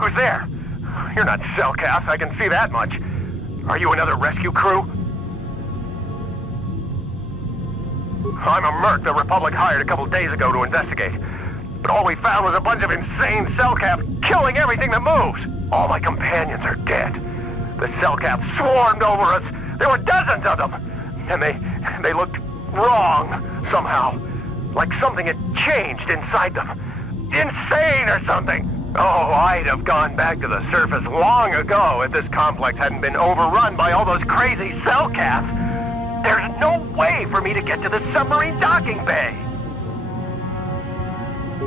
Who's there? You're not Cellcast, I can see that much. Are you another rescue crew? I'm a merc the Republic hired a couple days ago to investigate. But all we found was a bunch of insane Cellcaps killing everything that moves. All my companions are dead. The Cellcaps swarmed over us. There were dozens of them. And they looked wrong, somehow. Like something had changed inside them. Insane or something. Oh, I'd have gone back to the surface long ago if this complex hadn't been overrun by all those crazy Cellcaps. There's no way for me to get to the submarine docking bay.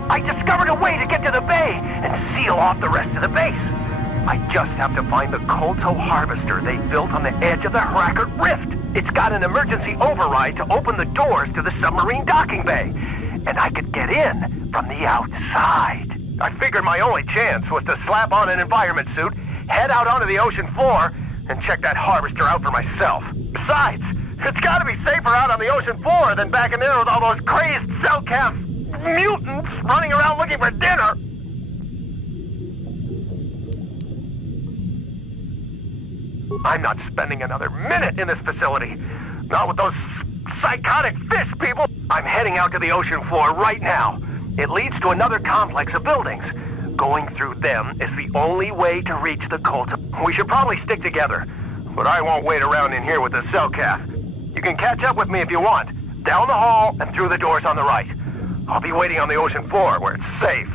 I discovered a way to get to the bay and seal off the rest of the base. I just have to find the Kolto harvester they built on the edge of the Hackert Rift. It's got an emergency override to open the doors to the submarine docking bay. And I could get in from the outside. I figured my only chance was to slap on an environment suit, head out onto the ocean floor, and check that harvester out for myself. Besides, it's gotta be safer out on the ocean floor than back in there with all those crazed Cellcast mutants running around looking for dinner. I'm not spending another minute in this facility. Not with those psychotic fish people. I'm heading out to the ocean floor right now. It leads to another complex of buildings. Going through them is the only way to reach the Kolto. We should probably stick together, but I won't wait around in here with the Cellcast. You can catch up with me if you want. Down the hall and through the doors on the right. I'll be waiting on the ocean floor where it's safe.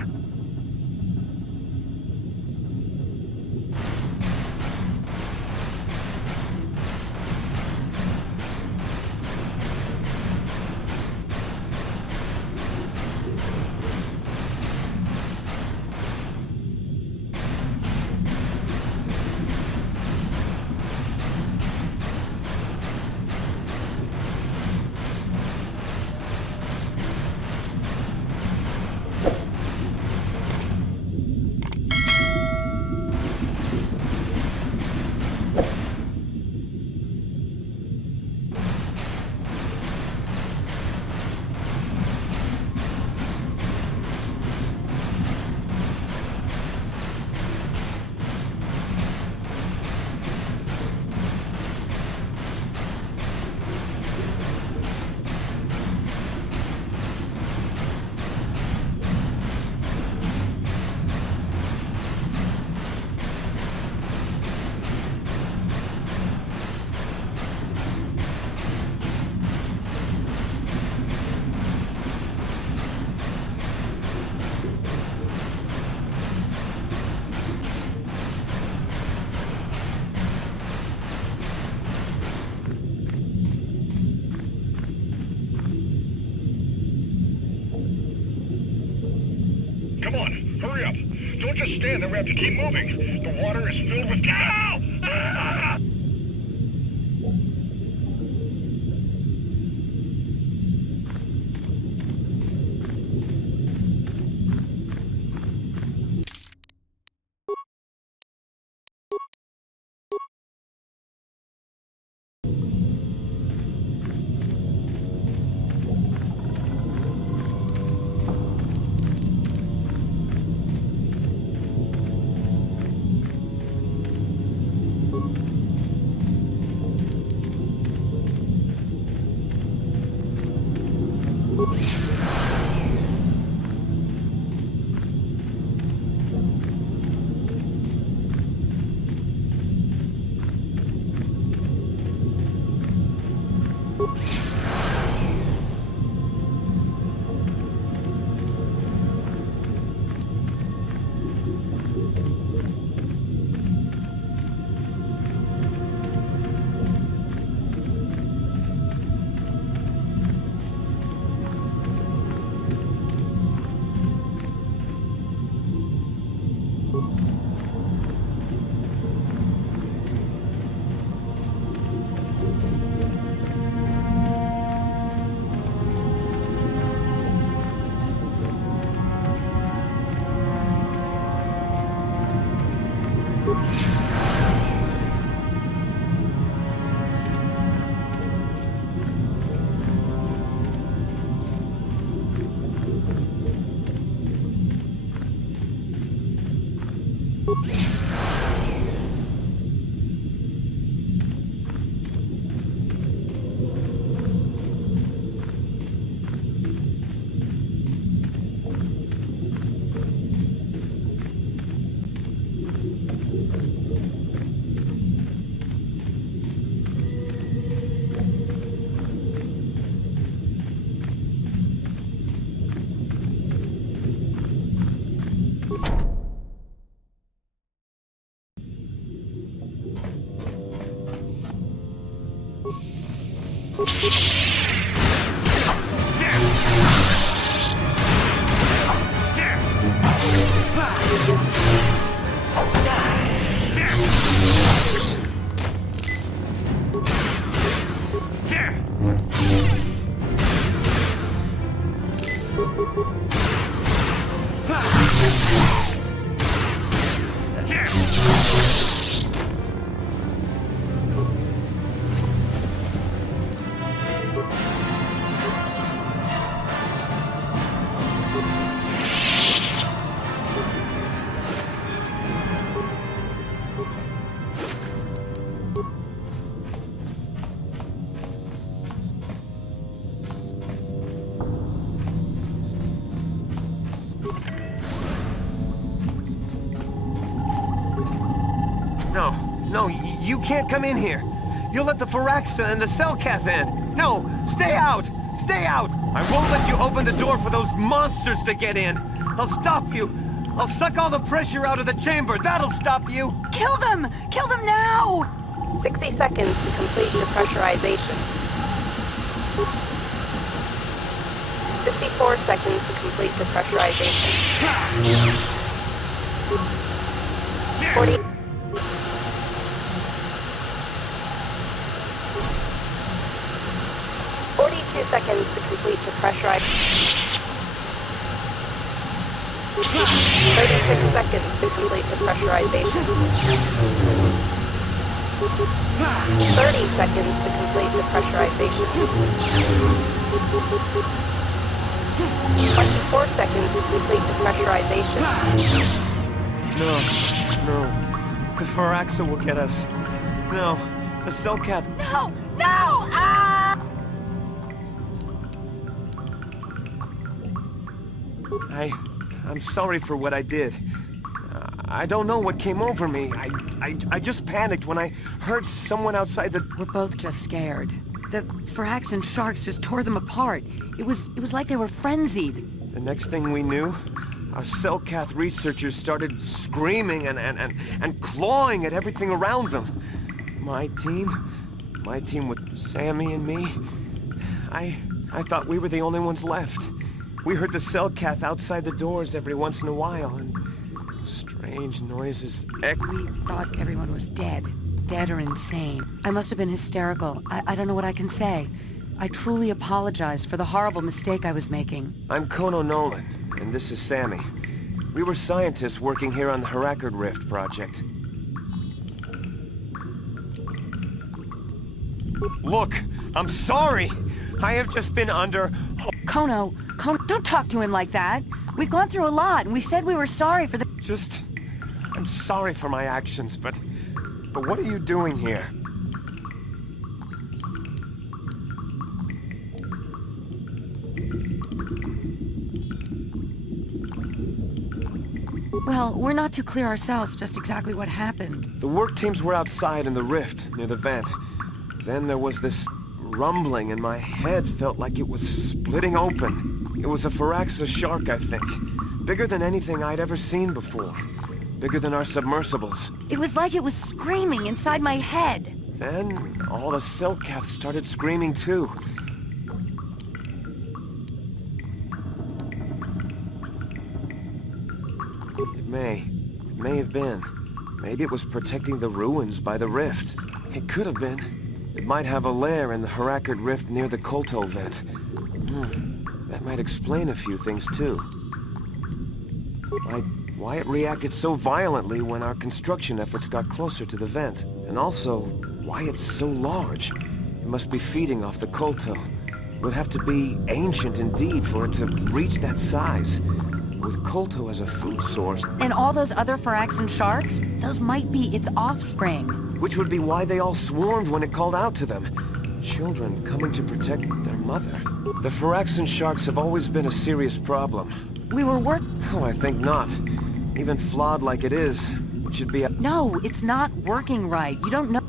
Come on, hurry up. Don't just stand there, we have to keep moving. The water is filled with... Ow! Ah! No, you can't come in here. You'll let the Firaxa and the Selkath in. No, stay out! Stay out! I won't let you open the door for those monsters to get in. I'll stop you. I'll suck all the pressure out of the chamber. That'll stop you. Kill them! Kill them now! 60 seconds to complete depressurization. 54 seconds to complete depressurization. 40. 42 seconds to complete depressurization. 36 seconds to complete depressurization. 30 seconds to complete depressurization. 24 seconds to complete depressurization. No. The Firaxa will get us. No, the Selkath. No! No! Ah! I'm sorry for what I did. I don't know what came over me. I just panicked when I heard someone outside the... We're both just scared. The Firax and sharks just tore them apart. It was like they were frenzied. The next thing we knew, our Selkath researchers started screaming and clawing at everything around them. My team with Sammy and me, I thought we were the only ones left. We heard the Selkath outside the doors every once in a while, and strange noises We thought everyone was dead or insane. I must have been hysterical. I don't know what I can say. I truly apologize for the horrible mistake I was making. I'm Kono Nolan, and this is Sammy. We were scientists working here on the Harakard Rift project. Look, I'm sorry! I have just been under... Kono, don't talk to him like that. We've gone through a lot, and we said we were sorry for the... I'm sorry for my actions, but what are you doing here? Well, we're not too clear ourselves just exactly what happened. The work teams were outside in the rift, near the vent. Then there was this rumbling, and my head felt like it was splitting open. It was a Firaxa shark, I think. Bigger than anything I'd ever seen before. Bigger than our submersibles. It was like it was screaming inside my head. Then, all the Selkaths started screaming too. It may have been. Maybe it was protecting the ruins by the rift. It could have been. It might have a lair in the Harakard Rift near the Kolto vent. That might explain a few things too. Like why it reacted so violently when our construction efforts got closer to the vent. And also, why it's so large. It must be feeding off the Kolto. It would have to be ancient indeed for it to reach that size. With Kolto as a food source, And all those other Firaxan sharks, those might be its offspring. which would be why they all swarmed when it called out to them. Children coming to protect their mother. The Firaxan sharks have always been a serious problem. We were Oh, I think not. Even flawed like it is, it should be a... No, it's not working right. You don't know.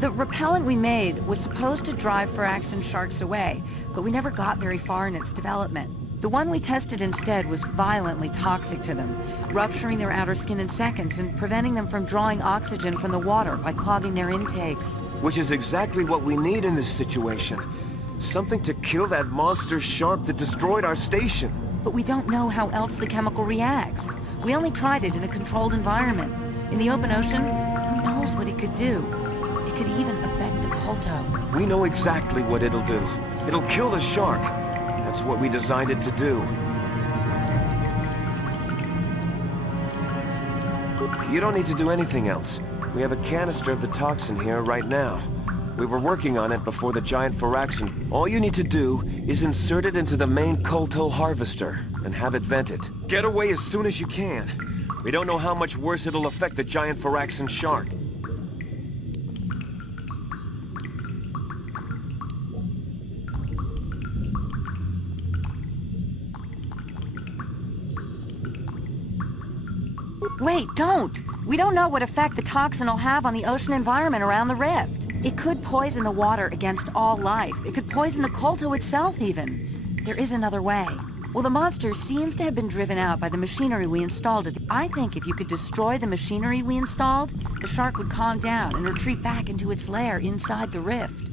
The repellent we made was supposed to drive Firaxan sharks away, but we never got very far in its development. The one we tested instead was violently toxic to them, rupturing their outer skin in seconds and preventing them from drawing oxygen from the water by clogging their intakes. Which is exactly what we need in this situation. Something to kill that monster shark that destroyed our station. But we don't know how else the chemical reacts. We only tried it in a controlled environment. In the open ocean, who knows what it could do? It could even affect the Kolto. We know exactly what it'll do. It'll kill the shark. That's what we designed it to do. You don't need to do anything else. We have a canister of the toxin here right now. We were working on it before the giant Firaxan. All you need to do is insert it into the main Kolto harvester and have it vented. Get away as soon as you can. We don't know how much worse it'll affect the giant Firaxan shark. Wait, don't! We don't know what effect the toxin will have on the ocean environment around the rift. It could poison the water against all life. It could poison the Kolto itself, even. There is another way. Well, the monster seems to have been driven out by the machinery we installed. I think if you could destroy the machinery we installed, the shark would calm down and retreat back into its lair inside the rift.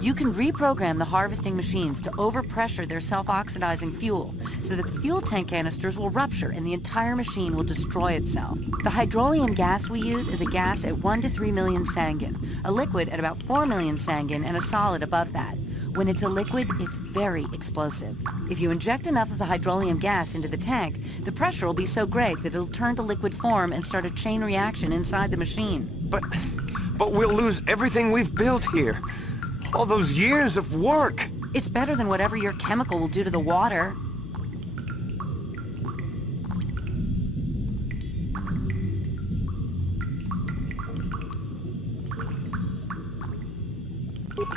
You can reprogram the harvesting machines to overpressure their self-oxidizing fuel so that the fuel tank canisters will rupture and the entire machine will destroy itself. The hydrolium gas we use is a gas at 1 to 3 million sangin, a liquid at about 4 million sangin, and a solid above that. When it's a liquid, it's very explosive. If you inject enough of the hydrolium gas into the tank, the pressure will be so great that it'll turn to liquid form and start a chain reaction inside the machine. But we'll lose everything we've built here. All those years of work! It's better than whatever your chemical will do to the water.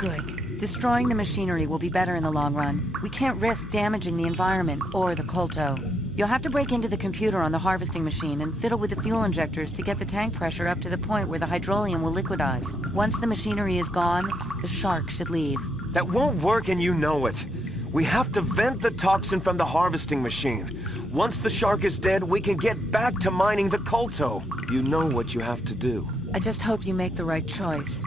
Good. Destroying the machinery will be better in the long run. We can't risk damaging the environment or the Kolto. You'll have to break into the computer on the harvesting machine and fiddle with the fuel injectors to get the tank pressure up to the point where the hydrolium will liquidize. Once the machinery is gone, the shark should leave. That won't work and you know it. We have to vent the toxin from the harvesting machine. Once the shark is dead, we can get back to mining the Kolto. You know what you have to do. I just hope you make the right choice.